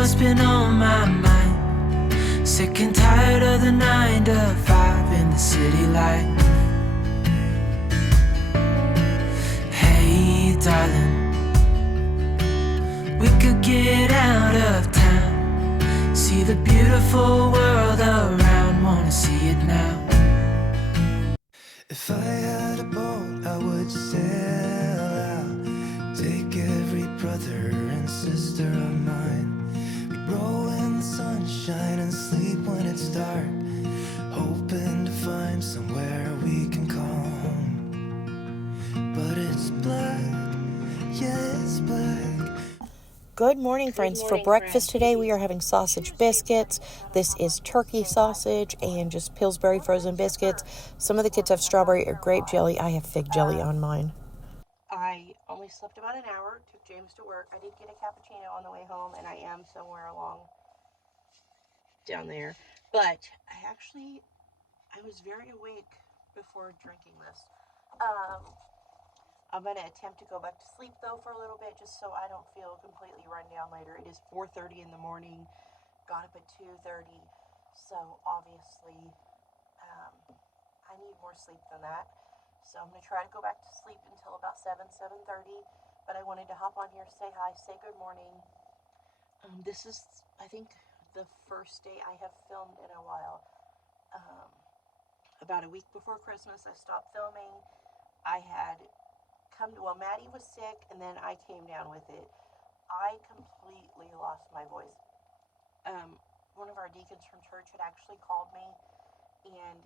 what's been on my mind. Sick and tired of the 9 to 5 in the city light. Hey darling, we could get out of town, see the beautiful world around, wanna see it now. If I had a boat, I would sail out, take every brother and sister of mine. We'd roll in the sunshine and sleep when it's dark, hoping to find somewhere we can call home. But it's black, yeah, it's black. Good morning, friends. For breakfast today, we are having sausage biscuits. This is turkey sausage and just Pillsbury frozen biscuits. Some of the kids have strawberry or grape jelly. I have fig jelly on mine. I only slept about an hour, took James to work. I did get a cappuccino on the way home, and I am somewhere along down there. But I was very awake before drinking this. I'm going to attempt to go back to sleep, though, for a little bit, just so I don't feel completely run down later. It is 4:30 in the morning, got up at 2:30, so obviously I need more sleep than that. So I'm going to try to go back to sleep until about 7:30, but I wanted to hop on here, say hi, say good morning. This is, I think, the first day I have filmed in a while. About a week before Christmas, I stopped filming. Maddie was sick, and then I came down with it. I completely lost my voice. One of our deacons from church had actually called me, and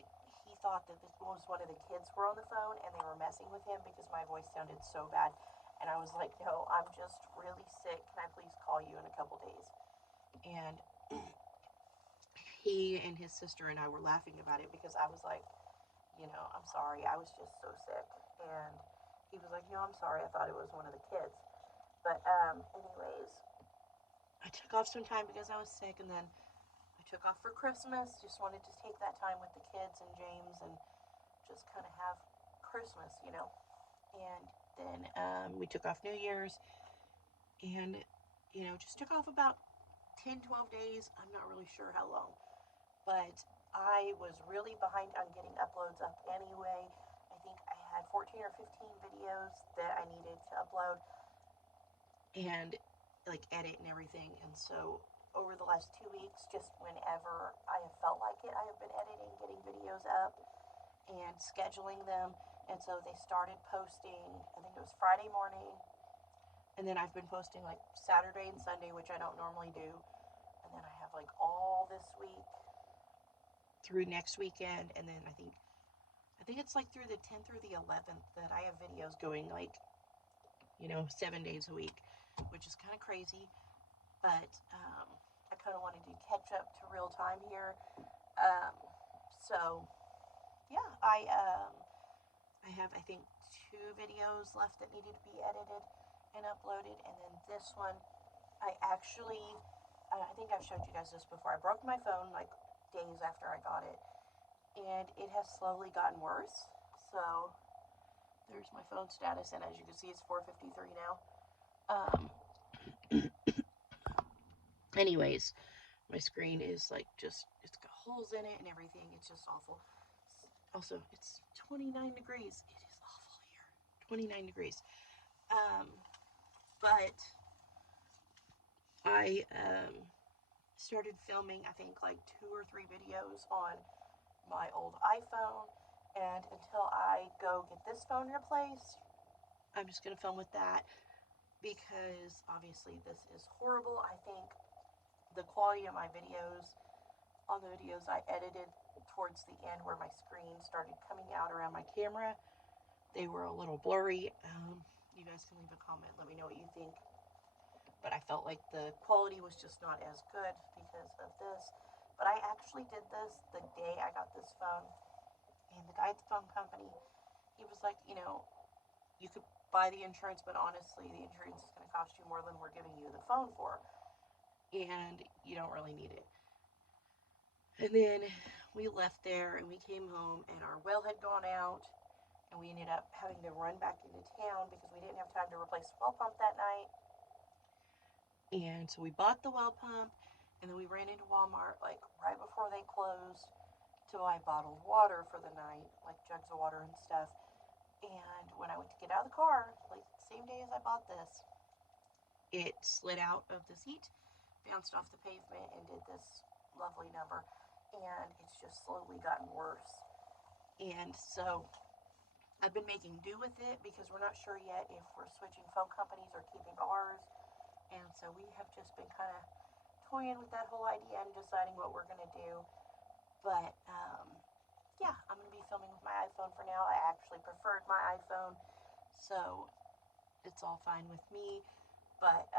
he thought that this was one of the kids were on the phone, and they were messing with him because my voice sounded so bad. And I was like, no, I'm just really sick. Can I please call you in a couple days? And he and his sister and I were laughing about it because I was like, I'm sorry, I was just so sick. And he was like, no, I'm sorry, I thought it was one of the kids. But anyways, I took off some time because I was sick, and then I took off for Christmas. Just wanted to take that time with the kids and James and just kind of have Christmas, And then we took off New Year's, and just took off about 10-12 days. I'm not really sure how long, but I was really behind on getting uploads up anyway. I think I had 14 or 15 videos that I needed to upload and edit and everything. And so over the last 2 weeks, just whenever I have felt like it, I have been editing, getting videos up and scheduling them. And so they started posting, I think it was Friday morning, and then I've been posting Saturday and Sunday, which I don't normally do. And then I have all this week through next weekend, and then I think it's through the 10th or the 11th that I have videos going 7 days a week, which is kind of crazy, but I kind of wanted to catch up to real time here. So yeah, I have, I think, 2 videos left that needed to be edited and uploaded, and then this one, I think I've showed you guys this before. I broke my phone days after I got it, and it has slowly gotten worse. So there's my phone status, and as you can see, it's 4:53 now. Anyways, my screen is it's got holes in it and everything. It's just awful. Also, it's 29 degrees. It is awful here. 29 degrees. But I started filming, I think 2 or 3 videos on my old iPhone, and until I go get this phone replaced, I'm just going to film with that, because obviously this is horrible. I think the quality of my videos, all the videos I edited towards the end where my screen started coming out around my camera, they were a little blurry. You guys can leave a comment, let me know what you think. But I felt like the quality was just not as good because of this. But I actually did this the day I got this phone, and the guy at the phone company, he was like, you could buy the insurance, but honestly, the insurance is going to cost you more than we're giving you the phone for, and you don't really need it. And then we left there, and we came home, and our well had gone out, and we ended up having to run back into town because we didn't have time to replace the well pump that night. And so we bought the well pump, and then we ran into Walmart like right before they closed to buy bottled water for the night, like jugs of water and stuff. And when I went to get out of the car, like the same day as I bought this, it slid out of the seat, bounced off the pavement, and did this lovely number. And it's just slowly gotten worse. And so I've been making do with it because we're not sure yet if we're switching phone companies or keeping ours. And so we have just been kind of toying with that whole idea and deciding what we're going to do. But yeah, I'm going to be filming with my iPhone for now. I actually preferred my iPhone, so it's all fine with me. But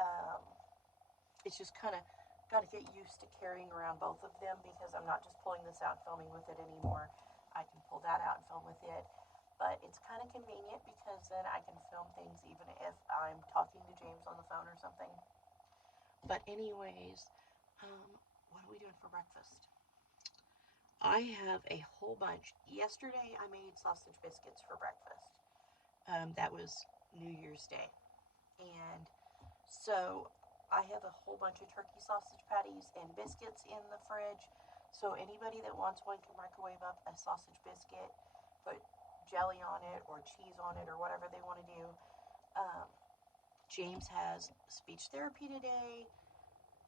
it's just kind of got to get used to carrying around both of them because I'm not just pulling this out and filming with it anymore. I can pull that out and film with it. But it's kind of convenient because then I can film things even if I'm talking to James on the phone or something. But anyways, what are we doing for breakfast? I have a whole bunch. Yesterday I made sausage biscuits for breakfast. That was New Year's Day. And so I have a whole bunch of turkey sausage patties and biscuits in the fridge. So anybody that wants one can microwave up a sausage biscuit, put jelly on it or cheese on it or whatever they want to do. Um, James has speech therapy today.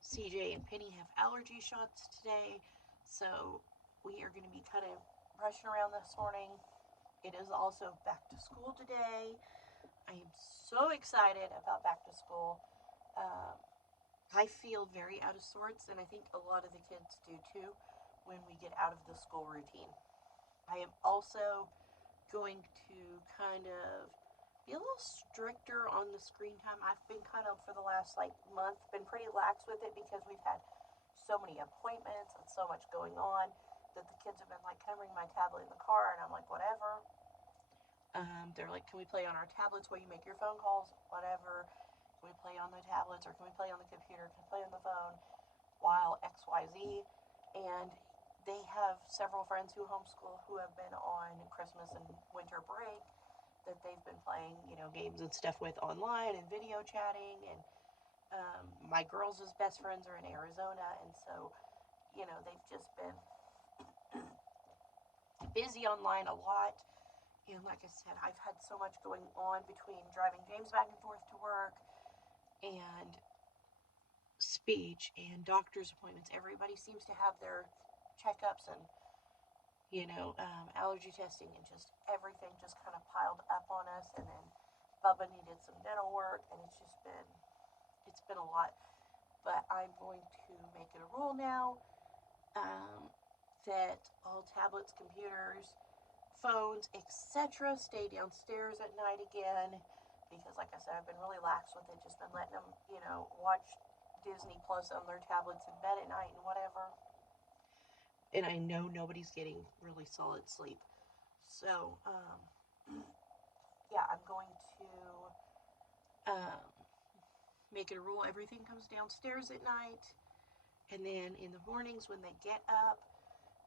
CJ and Penny have allergy shots today. So we are going to be kind of rushing around this morning. It is also back to school today. I am so excited about back to school. Um, I feel very out of sorts, and I think a lot of the kids do too when we get out of the school routine. I am also going to kind of be a little stricter on the screen time. I've been kind of, for the last like month, been pretty lax with it because we've had so many appointments and so much going on that the kids have been like, can I bring my tablet in the car? And I'm like, whatever. They're like, can we play on our tablets while you make your phone calls? Whatever. Can we play on the tablets or can we play on the computer? Can we play on the phone while XYZ? And they have several friends who homeschool who have been on Christmas and winter break that they've been playing, games and stuff with online and video chatting. And my girls' best friends are in Arizona. And so, they've just been busy online a lot. And like I said, I've had so much going on between driving James back and forth to work and speech and doctor's appointments. Everybody seems to have their checkups and, allergy testing and just everything just kind of piled up on us. And then Bubba needed some dental work, and it's been a lot. But I'm going to make it a rule now that all tablets, computers, phones, etc. stay downstairs at night again because, like I said, I've been really lax with it. Just been letting them, watch Disney Plus on their tablets in bed at night and whatever. And I know nobody's getting really solid sleep. So, yeah, I'm going to make it a rule everything comes downstairs at night. And then in the mornings when they get up,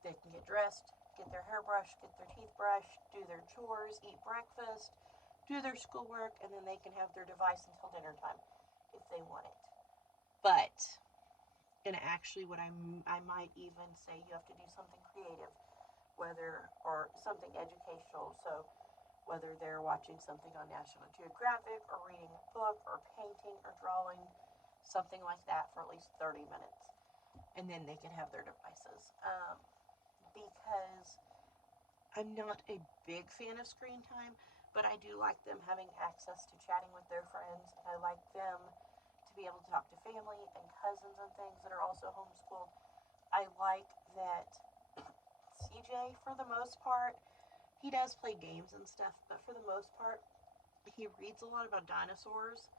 they can get dressed, get their hair brushed, get their teeth brushed, do their chores, eat breakfast, do their schoolwork, and then they can have their device until dinner time if they want it. But, and actually I might even say you have to do something creative, or something educational. So whether they're watching something on National Geographic or reading a book or painting or drawing, something like that for at least 30 minutes. And then they can have their devices. Because I'm not a big fan of screen time, but I do like them having access to chatting with their friends. And I like them to be able to talk to family and cousins and things that are also homeschooled. I like that CJ, for the most part, he does play games and stuff, but for the most part, he reads a lot about dinosaurs.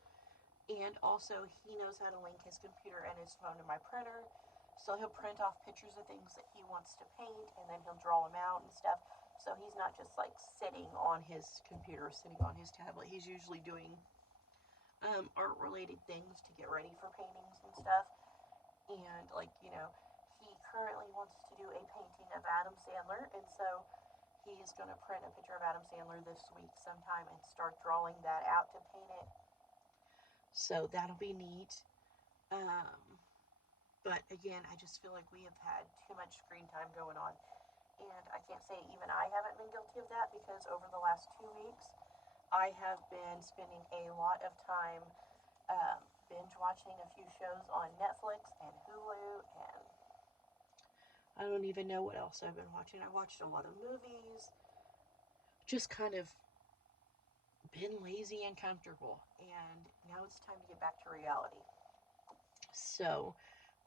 And also, he knows how to link his computer and his phone to my printer. So he'll print off pictures of things that he wants to paint, and then he'll draw them out and stuff. So he's not just like sitting on his computer, sitting on his tablet. He's usually doing art-related things to get ready for paintings and stuff. And he currently wants to do a painting of Adam Sandler, and so he is going to print a picture of Adam Sandler this week sometime and start drawing that out to paint it. So that'll be neat. But again, I just feel like we have had too much screen time going on. And I can't say even I haven't been guilty of that because over the last 2 weeks, I have been spending a lot of time binge watching a few shows on Netflix and Hulu, and I don't even know what else I've been watching. I watched a lot of movies, just kind of been lazy and comfortable, and now it's time to get back to reality. So,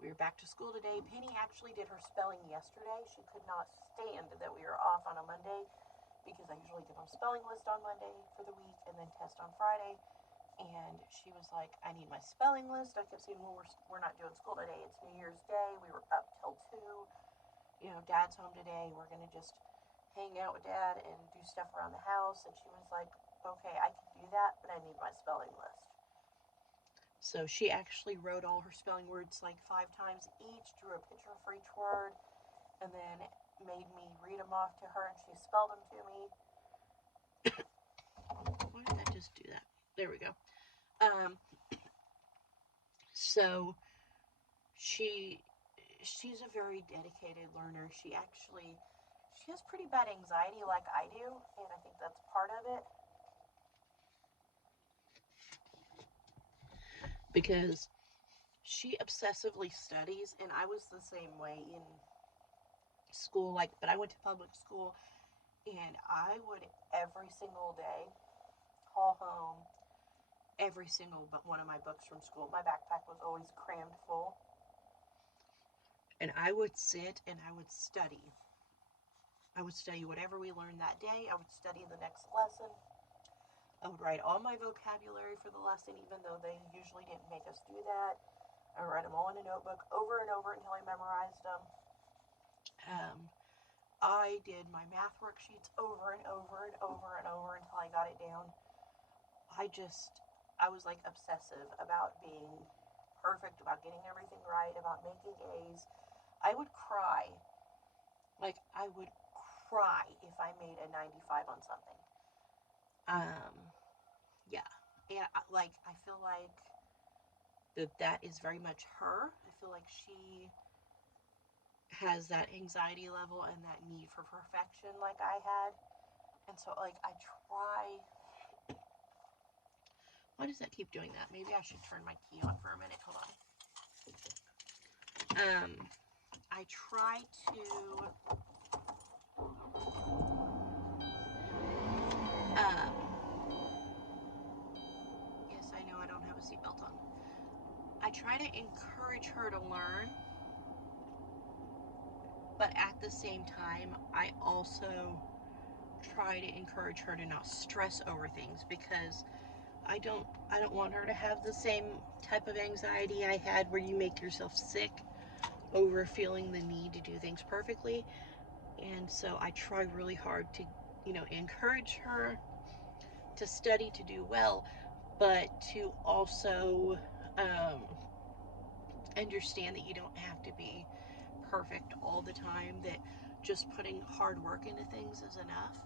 we were back to school today. Penny actually did her spelling yesterday. She could not stand that we were off on a Monday because I usually give them spelling list on Monday for the week and then test on Friday. And she was like, I need my spelling list. I kept saying, well, we're not doing school today. It's New Year's Day. We were up till 2. You know, Dad's home today. We're going to just hang out with Dad and do stuff around the house. And she was like, okay, I can do that, but I need my spelling list. So she actually wrote all her spelling words like 5 times each, drew a picture for each word, and then made me read them off to her, and she spelled them to me. Why did I just do that? There we go. So she's a very dedicated learner. She has pretty bad anxiety like I do, and I think that's part of it. Because she obsessively studies, and I was the same way in school. But I went to public school, and I would every single day haul home every single one of my books from school. My backpack was always crammed full, and I would sit and I would study. I would study whatever we learned that day. I would study the next lesson. I would write all my vocabulary for the lesson, even though they usually didn't make us do that. I would write them all in a notebook over and over until I memorized them. I did my math worksheets over and over and over and over until I got it down. I was like obsessive about being perfect, about getting everything right, about making A's. I would cry. I would cry if I made a 95 on something. Yeah. And I feel like that is very much her. I feel like she has that anxiety level and that need for perfection like I had. And so I try. Why does that keep doing that? Maybe I should turn my key on for a minute. Hold on. I try to yes, I know I don't have a seatbelt on. I try to encourage her to learn, but at the same time, I also try to encourage her to not stress over things because I don't want her to have the same type of anxiety I had where you make yourself sick over feeling the need to do things perfectly. And so I try really hard to, encourage her to study, to do well, but to also understand that you don't have to be perfect all the time, that just putting hard work into things is enough,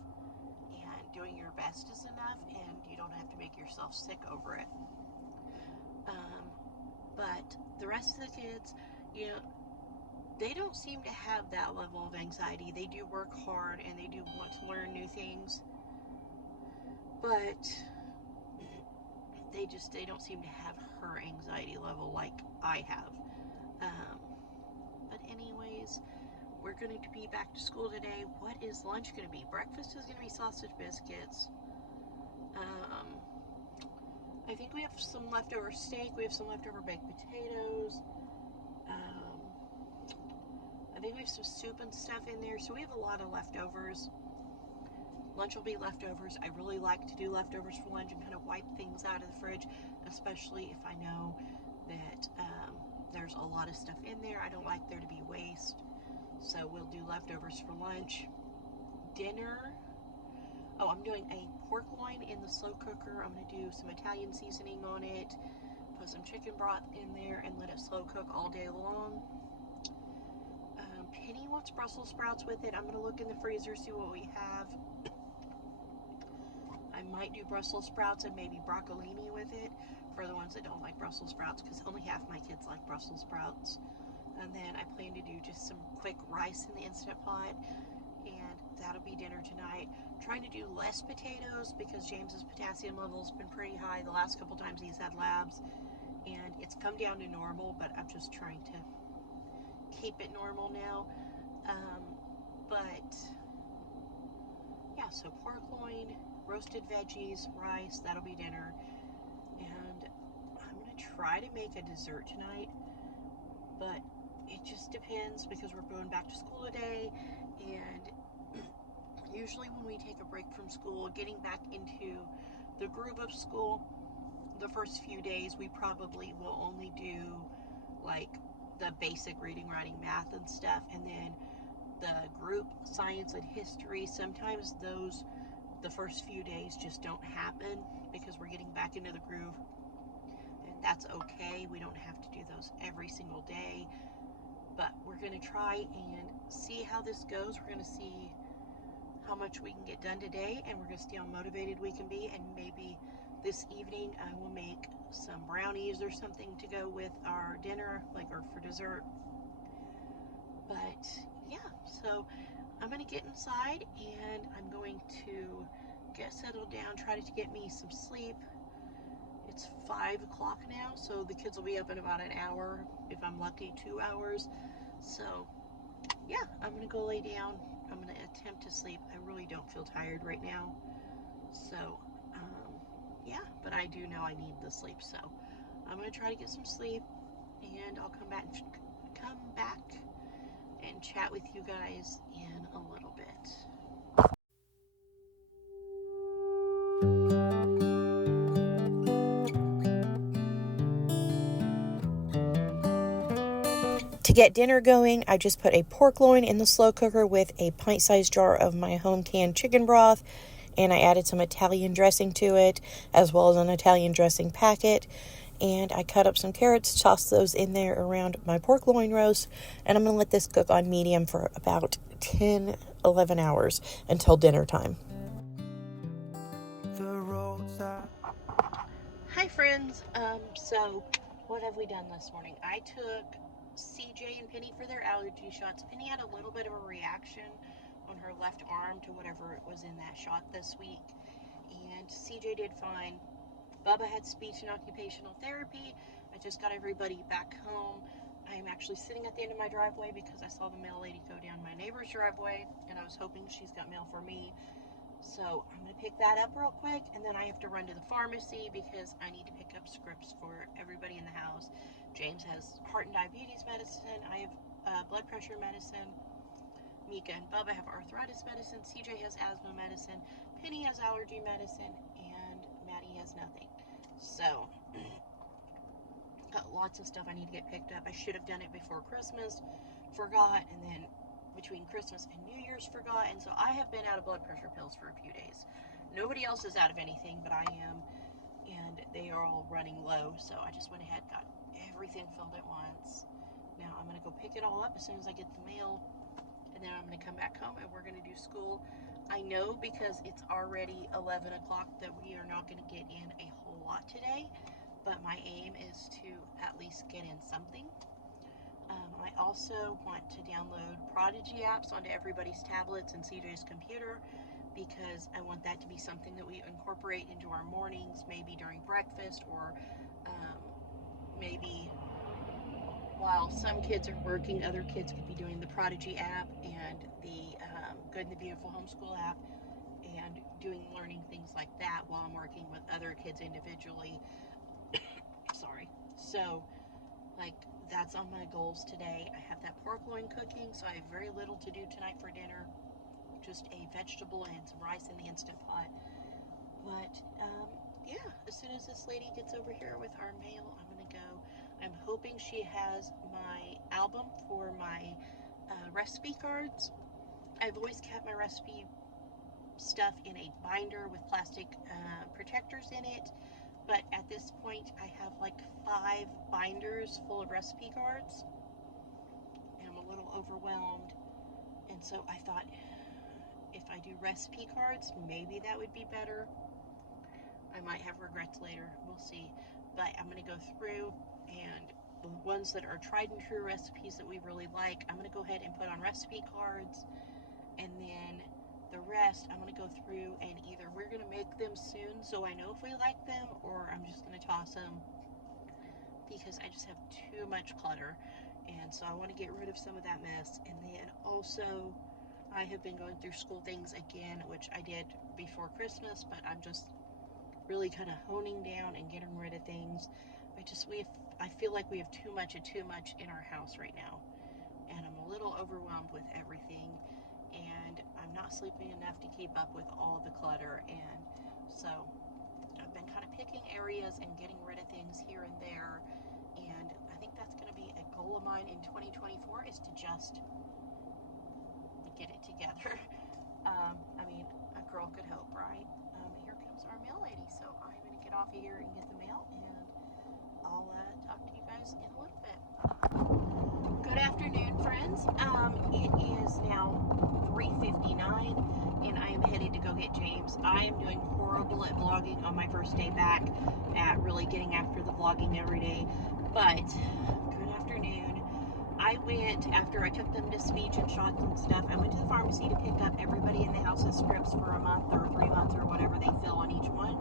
and doing your best is enough, and you don't have to make yourself sick over it. But the rest of the kids, you know, they don't seem to have that level of anxiety. They do work hard and they do want to learn new things, but they don't seem to have her anxiety level like I have. Um, but anyways, we're going to be back to school today. What is lunch going to be? Breakfast is going to be sausage biscuits. Um, I think we have some leftover steak. We have some leftover baked potatoes. Um, I think we have some soup and stuff in there. So we have a lot of leftovers. Lunch will be leftovers. I really like to do leftovers for lunch and kind of wipe things out of the fridge, especially if I know that there's a lot of stuff in there. I don't like there to be waste. So we'll do leftovers for lunch. Dinner. Oh, I'm doing a pork loin in the slow cooker. I'm going to do some Italian seasoning on it, put some chicken broth in there, and let it slow cook all day long. Penny wants Brussels sprouts with it. I'm going to look in the freezer, see what we have. I might do Brussels sprouts and maybe broccolini with it for the ones that don't like Brussels sprouts, because only half my kids like Brussels sprouts. And then I plan to do just some quick rice in the Instant Pot, and that'll be dinner tonight. Trying to do less potatoes because James's potassium level's been pretty high the last couple times he's had labs, and it's come down to normal, but I'm just trying to keep it normal now. But yeah, so pork loin, roasted veggies, rice, that'll be dinner. And I'm going to try to make a dessert tonight, but it just depends because we're going back to school today, and usually when we take a break from school, getting back into the groove of school, the first few days we probably will only do like the basic reading, writing, math and stuff, and then the group science and history, sometimes those the first few days just don't happen because we're getting back into the groove, and that's okay. We don't have to do those every single day, but we're going to try and see how this goes. We're going to see how much we can get done today, and we're going to see how motivated we can be, and maybe this evening I will make some brownies or something to go with our dinner, or for dessert. But yeah, so I'm going to get inside and I'm going to get settled down, try to get me some sleep. It's 5 o'clock now, so the kids will be up in about an hour, if I'm lucky, 2 hours. So yeah, I'm going to go lay down. I'm going to attempt to sleep. I really don't feel tired right now. So yeah, but I do know I need the sleep. So I'm going to try to get some sleep, and I'll come back and chat with you guys in a little bit. To get dinner going, I just put a pork loin in the slow cooker with a pint-sized jar of my home canned chicken broth, and I added some Italian dressing to it, as well as an Italian dressing packet. And I cut up some carrots, tossed those in there around my pork loin roast, and I'm going to let this cook on medium for about 10, 11 hours until dinner time. Hi friends, so what have we done this morning? I took CJ and Penny for their allergy shots. Penny had a little bit of a reaction on her left arm to whatever it was in that shot this week, and CJ did fine. Bubba had speech and occupational therapy. I just got everybody back home. I am actually sitting at the end of my driveway because I saw the mail lady go down my neighbor's driveway, and I was hoping she's got mail for me. So I'm going to pick that up real quick, and then I have to run to the pharmacy because I need to pick up scripts for everybody in the house. James has heart and diabetes medicine. I have blood pressure medicine. Mika and Bubba have arthritis medicine. CJ has asthma medicine. Penny has allergy medicine, and Maddie has nothing. So got lots of stuff I need to get picked up. I should have done it before Christmas, forgot, and then between Christmas and New Year's forgot, and so I have been out of blood pressure pills for a few days. Nobody else is out of anything, but I am, and they are all running low, so I just went ahead, got everything filled at once. Now I'm going to go pick it all up as soon as I get the mail, and then I'm going to come back home and we're going to do school. I know because it's already 11 o'clock that we are not going to get in a whole lot today, but my aim is to at least get in something. I also want to download Prodigy apps onto everybody's tablets and CJ's computer because I want that to be something that we incorporate into our mornings, maybe during breakfast, or maybe while some kids are working, other kids could be doing the Prodigy app and the Good and the Beautiful Homeschool app and doing learning things like that while I'm working with other kids individually. Sorry. So, that's on my goals today. I have that pork loin cooking, so I have very little to do tonight for dinner. Just a vegetable and some rice in the Instant Pot. But, yeah, as soon as this lady gets over here with our mail, I'm going to go. I'm hoping she has my album for my recipe cards. I've always kept my recipe stuff in a binder with plastic protectors in it, but at this point I have 5 binders full of recipe cards, and I'm a little overwhelmed, and so I thought if I do recipe cards, maybe that would be better. I might have regrets later, we'll see, but I'm going to go through and the ones that are tried and true recipes that we really like, I'm going to go ahead and put on recipe cards, and then the rest I'm going to go through and either we're going to make them soon so I know if we like them, or I'm just going to toss them because I just have too much clutter, and so I want to get rid of some of that mess. And then also I have been going through school things again, which I did before Christmas, but I'm just really kind of honing down and getting rid of things. I feel like we have too much in our house right now, and I'm a little overwhelmed with everything, and I'm not sleeping enough to keep up with all the clutter. And so I've been kind of picking areas and getting rid of things here and there, and I think that's going to be a goal of mine in 2024, is to just get it together. I mean, a girl could hope, right? Here comes our mail lady, so I'm going to get off of here and get the mail, and I'll talk to you guys in a little bit. Good afternoon, friends. It is now 3:59, and I am headed to go get James. I am doing horrible at vlogging on my first day back, at really getting after the vlogging every day. But good afternoon. I went, after I took them to speech and shots and stuff, I went to the pharmacy to pick up everybody in the house's scripts for a month or 3 months or whatever they fill on each one.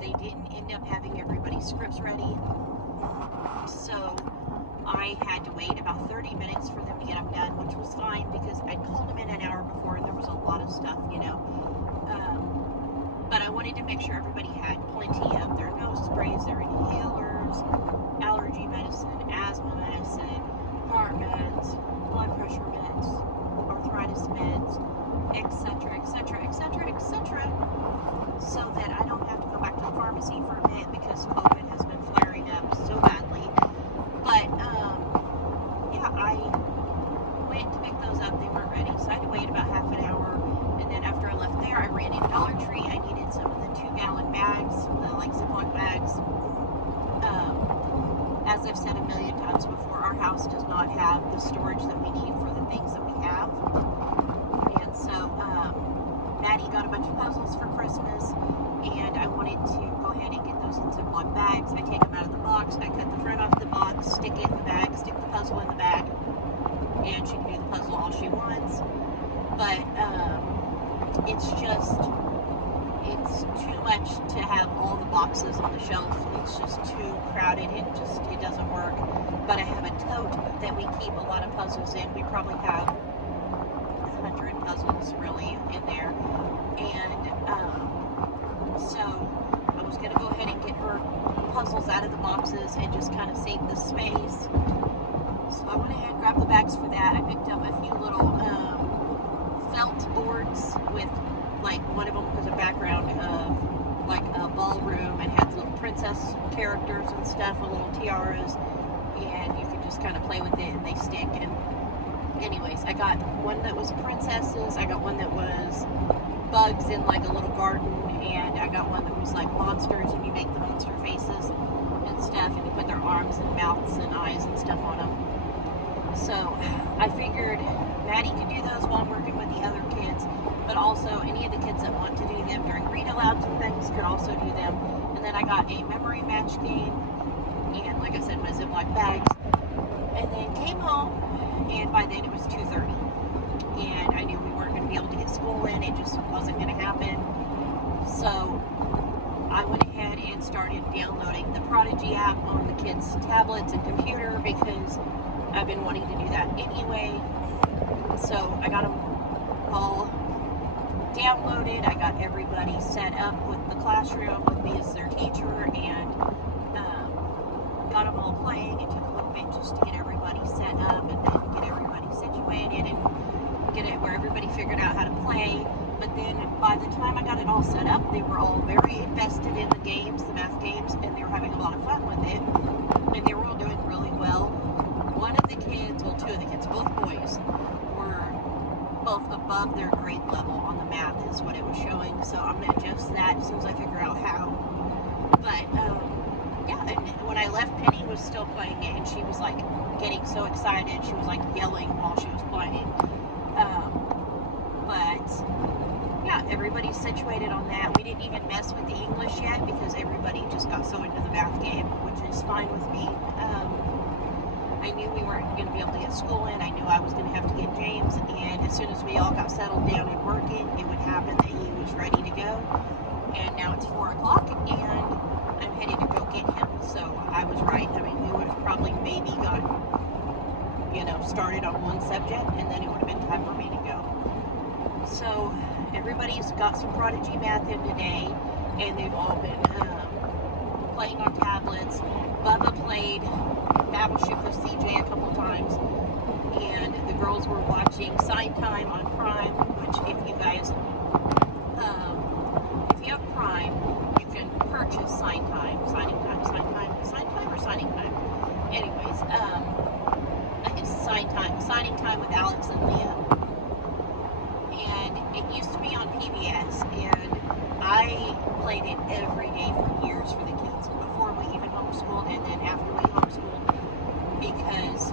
They didn't end up having everybody's scripts ready, so I had to wait about 30 minutes for them to get them done, which was fine because I'd called them in an hour before and there was a lot of stuff, but I wanted to make sure everybody had plenty of their nose sprays, their inhalers, allergy medicine, asthma medicine, heart meds, blood pressure meds, arthritis meds, etc., etc., etc., etc., so that I don't have to go back to the pharmacy for a bit because COVID has been flaring up so badly. But yeah, I went to pick those up. They weren't ready, so I had to wait about half an hour. And then after I left there, I ran into Dollar Tree. I needed some of the 2-gallon bags, the like Ziploc bags. As I've said a million times before, our house does not have the storage that we need for the things that we have. And so Maddie got a bunch of puzzles for Christmas, and I wanted to go ahead and get those in Ziploc bags. I take them out of the box, I cut the front off the box, stick it in the bag, stick the puzzle in the bag, and she can do the puzzle all she wants. But it's too much to have all the boxes on the shelf. It's just too crowded. It doesn't work. But I have a tote that we keep a lot of puzzles in. We probably have 100 puzzles really in there. And so I was going to go ahead and get her puzzles out of the boxes and just kind of save the space. So I went ahead and grabbed the bags for that. I picked up a few little felt boards with, like, one of them was a background of like a ballroom and had little princess characters and stuff with little tiaras, and you can just kind of play with it and they stick. And anyways, I got one that was princesses, I got one that was bugs in like a little garden, and I got one that was like monsters, and you make the monster faces and stuff, and you put their arms and mouths and eyes and stuff on them. So I figured Maddie could do those while I'm working with the other kids, but also any of the kids that want to do them during read-alouds and things could also do them. And then I got a memory match game, and like I said, my Ziploc bags, and then came home, and by then it was 2:30, and I knew we weren't going to be able to get school in. It just wasn't going to happen. So I went ahead and started downloading the Prodigy app on the kids' tablets and computer because I've been wanting to do that anyway. So I got them all downloaded. I got everybody set up with the classroom with me as their teacher, and got them all playing. It took a little bit just to get everybody set up and then get everybody situated and get it where everybody figured out how to play. But then by the time I got it all set up, they were all very invested in the games, the math games, and they were having a lot of fun with it, and they were all doing really well. One of the kids, well, two of the kids, both boys, were both above their grade level on the math is what it was showing. So I'm going to adjust that as soon as I figure out how. But yeah, and when I left, Penny was still playing it, and she was like getting so excited. She was like yelling while she was playing. But yeah, everybody's situated on that. We didn't even mess with the English yet because everybody just got so into the math game, which is fine with me. I knew we weren't going to be able to get school in. I knew I was going to have to get James, and as soon as we all got settled down and working, it would happen that he was ready to go. And now it's 4 o'clock, and I'm headed to go get him. So I was right. I mean, we would have probably maybe got, started on one subject, and then it would have been time for me to go. So everybody's got some Prodigy math in today, and they've all been playing on tablets. Bubba played Battleship with CJ a couple times, and the girls were watching Sign Time on Prime, which if you have Prime, you can purchase Signing Time or Signing Time. Anyways, it's Signing Time with Alex and Leah. And it used to be on PBS, and I played it every day for years for the kids before we even homeschooled, and then after we homeschooled, because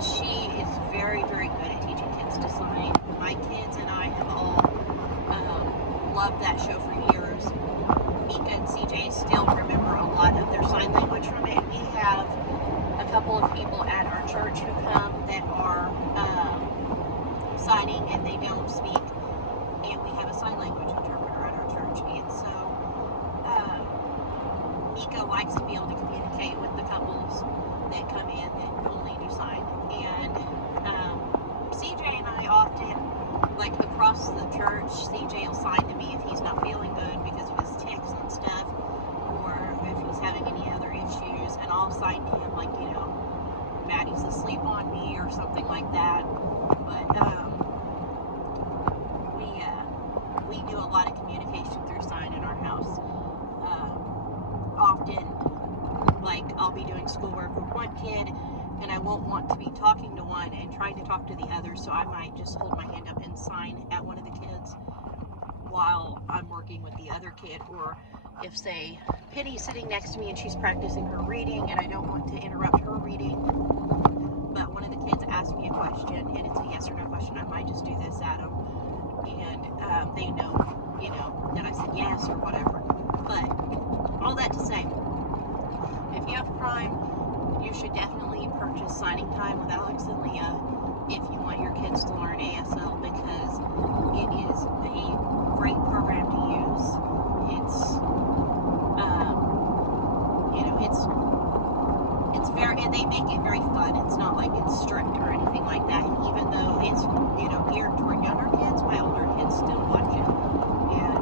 she is very, very good at teaching kids to sign. My kids and I have all loved that show for years. Mika and CJ still remember a lot of their sign language from it. We have a couple of people at our church who come that are signing and they don't speak, and we have a sign language interpreter at our church, and so Mika likes to be able to communicate with the couples that come in that only do sign, and CJ and I often, like across the church, CJ will sign to me if he's not feeling good because of his tics and stuff, or if he's having any other issues, and I'll sign to him like, Maddie's asleep on me or something like that. But we do a lot of communication through sign in our house. Often, like, I'll be doing schoolwork with one kid, and I won't want to be talking to one and trying to talk to the other, so I might just hold my hand up and sign at one of the kids while I'm working with the other kid. Or if, say, Penny's sitting next to me and she's practicing her reading, and I don't want to interrupt her reading, but one of the kids asked me a question, and it's a yes or no question, I might just do this at them, and they know, that I said yes or whatever. But all that to say, if you have Prime, you should definitely purchase Signing Time with Alex and Leah if you want your kids to learn ASL, because it is a great program to use. It's very, and they make it very fun. It's not like it's strict or anything like that. And even though it's, geared toward younger kids, my older kids still watch it. And,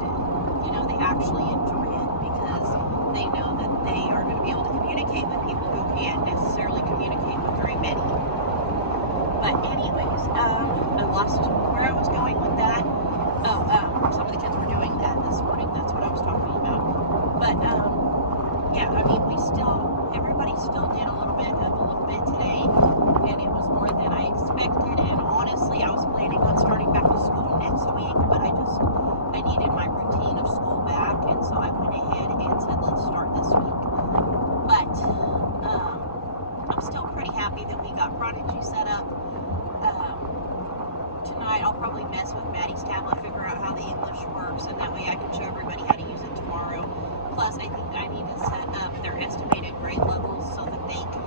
they actually enjoy it because they know that they are going to be able to communicate with people who can't necessarily communicate with very many. But anyways, I lost where I was going with that. Some of the kids were doing that this morning. That's what I was talking about. But, yeah, I mean, everybody still did a little bit today, and it was more than I expected, and honestly, I was planning on starting back to school next week, but I needed my routine of school back, and so I went ahead and said, let's start this week. But, I'm still pretty happy that we got Prodigy set up. Tonight, I'll probably mess with Maddie's tablet, figure out how the English works, and that way I can show everybody how to use it tomorrow. Plus, I think I need to set up their estimated grade levels so that they can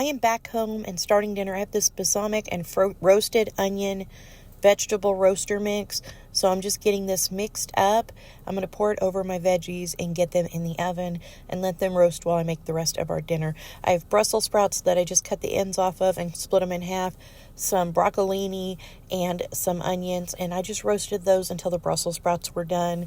I am back home and starting dinner. I have this balsamic and roasted onion vegetable roaster mix. So I'm just getting this mixed up. I'm going to pour it over my veggies and get them in the oven and let them roast while I make the rest of our dinner. I have Brussels sprouts that I just cut the ends off of and split them in half, some broccolini and some onions, and I just roasted those until the Brussels sprouts were done.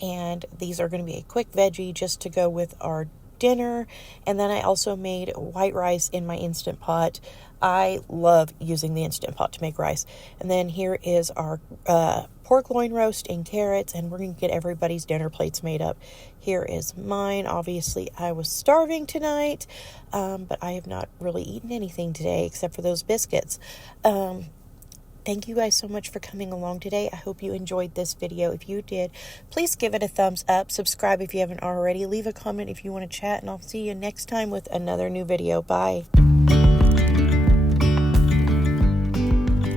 And these are going to be a quick veggie just to go with our dinner. And then I also made white rice in my Instant Pot. I love using the Instant Pot to make rice. And then here is our pork loin roast and carrots, and we're going to get everybody's dinner plates made up. Here is mine. Obviously, I was starving tonight, but I have not really eaten anything today except for those biscuits. Thank you guys so much for coming along today. I hope you enjoyed this video. If you did, please give it a thumbs up. Subscribe if you haven't already. Leave a comment if you want to chat, and I'll see you next time with another new video. Bye.